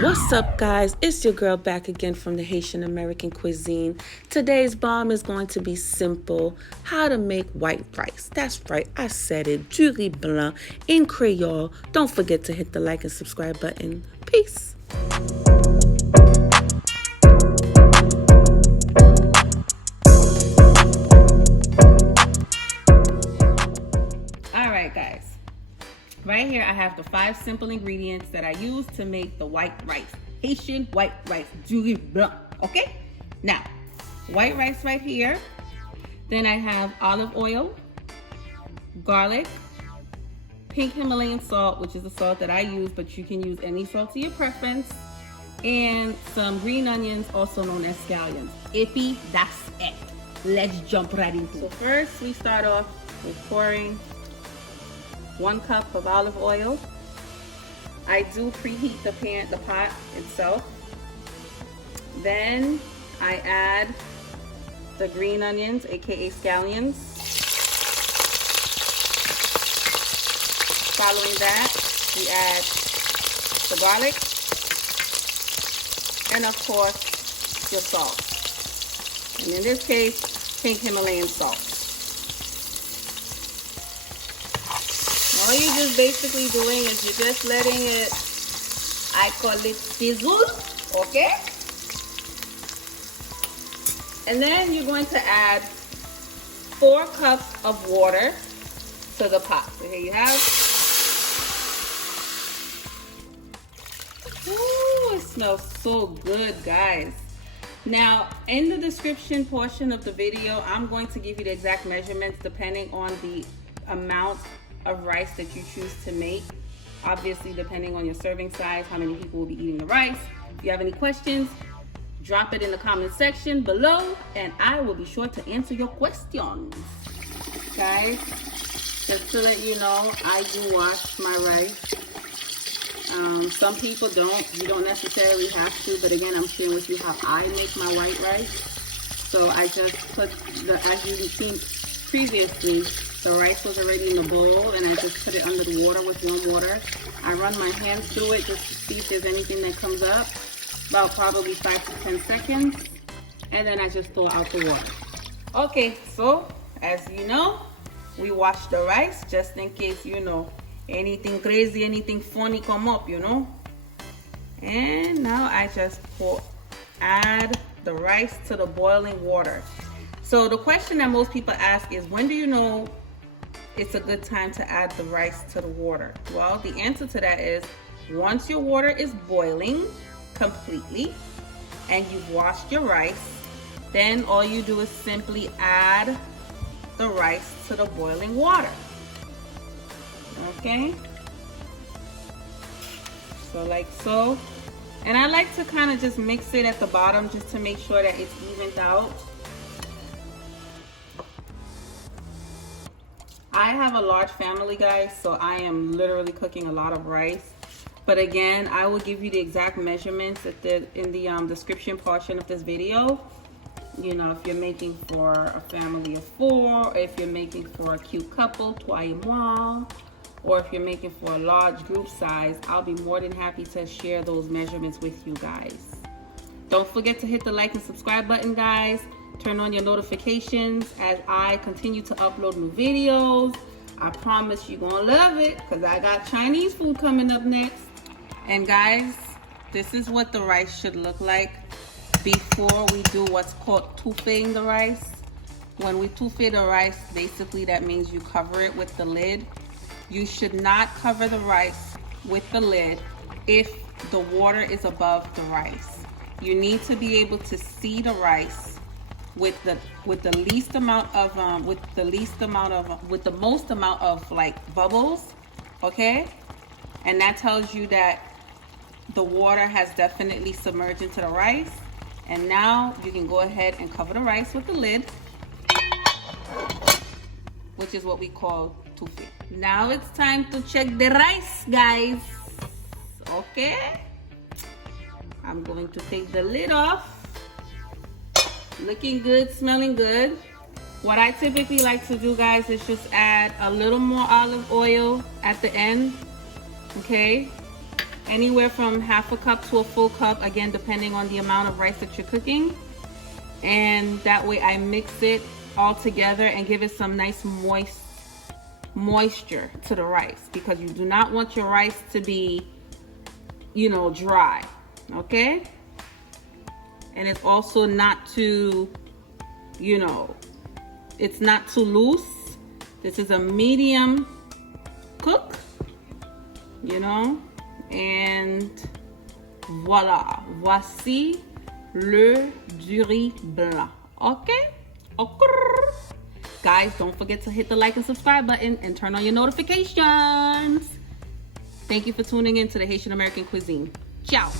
What's up, guys? It's your girl back again from the Haitian American cuisine. Today's bomb is going to be simple: how to make white rice. That's right, I said it, du riz blanc in Creole. Don't forget to hit the like and subscribe button. Peace. All right, guys. Right here, I have the 5 simple ingredients that I use to make the white rice. Haitian white rice, du riz blanc, okay? Now, white rice right here. Then I have olive oil, garlic, pink Himalayan salt, which is the salt that I use, but you can use any salt to your preference, and some green onions, also known as scallions. Epi, that's it. Let's jump right into it. So first, we start off with pouring 1 cup of olive oil. I do preheat the pot itself. Then I add the green onions, aka scallions. Following that, we add the garlic, and of course, your salt. And in this case, pink Himalayan salt. All you're just basically doing is you're just letting it, I call it sizzle, okay? And then you're going to add 4 cups of water to the pot. So here you have. Ooh, it smells so good, guys. Now, in the description portion of the video, I'm going to give you the exact measurements depending on the amount of rice that you choose to make, obviously depending on your serving size, how many people will be eating the rice. If you have any questions, drop it in the comment section below and I will be sure to answer your questions. Guys, just to let you know, I do wash my rice. Some people don't. You don't necessarily have to, but again, I'm sharing with you how I make my white rice. So I just put as you've seen previously, the rice was already in the bowl and I just put it under the water with warm water. I run my hands through it just to see if there's anything that comes up, about probably 5 to 10 seconds. And then I just throw out the water. Okay, so as you know, we wash the rice just in case, you know, anything crazy, anything funny come up, you know. And now I just add the rice to the boiling water. So the question that most people ask is, when do you know it's a good time to add the rice to the water? Well, the answer to that is once your water is boiling completely and you've washed your rice, then all you do is simply add the rice to the boiling water. Okay? So like so. And I like to kind of just mix it at the bottom just to make sure that it's evened out. I have a large family, guys, so I am literally cooking a lot of rice. But again, I will give you the exact measurements in the description portion of this video. You know, if you're making for a family of 4, or if you're making for a cute couple, toi et moi, or if you're making for a large group size, I'll be more than happy to share those measurements with you guys. Don't forget to hit the like and subscribe button, guys. Turn on your notifications as I continue to upload new videos. I promise you're gonna love it because I got Chinese food coming up next. And guys, this is what the rice should look like before we do what's called touffeing the rice. When we touffee the rice, basically that means you cover it with the lid. You should not cover the rice with the lid if the water is above the rice. You need to be able to see the rice with the most amount of like bubbles, okay? And that tells you that the water has definitely submerged into the rice. And now you can go ahead and cover the rice with the lid, which is what we call touffee. Now it's time to check the rice, guys. Okay? I'm going to take the lid off. Looking good, smelling good. What I typically like to do, guys, is just add a little more olive oil at the end, okay? anywhere from half a cup to a full cup, again, depending on the amount of rice that you're cooking. And that way I mix it all together and give it some nice moisture to the rice, because you do not want your rice to be, you know, dry, okay? And it's also not too, you know, it's not too loose. This is a medium cook, you know, and voila, voici le du riz blanc, okay? Okay. Guys, don't forget to hit the like and subscribe button and turn on your notifications. Thank you for tuning in to the Haitian American Cuisine. Ciao.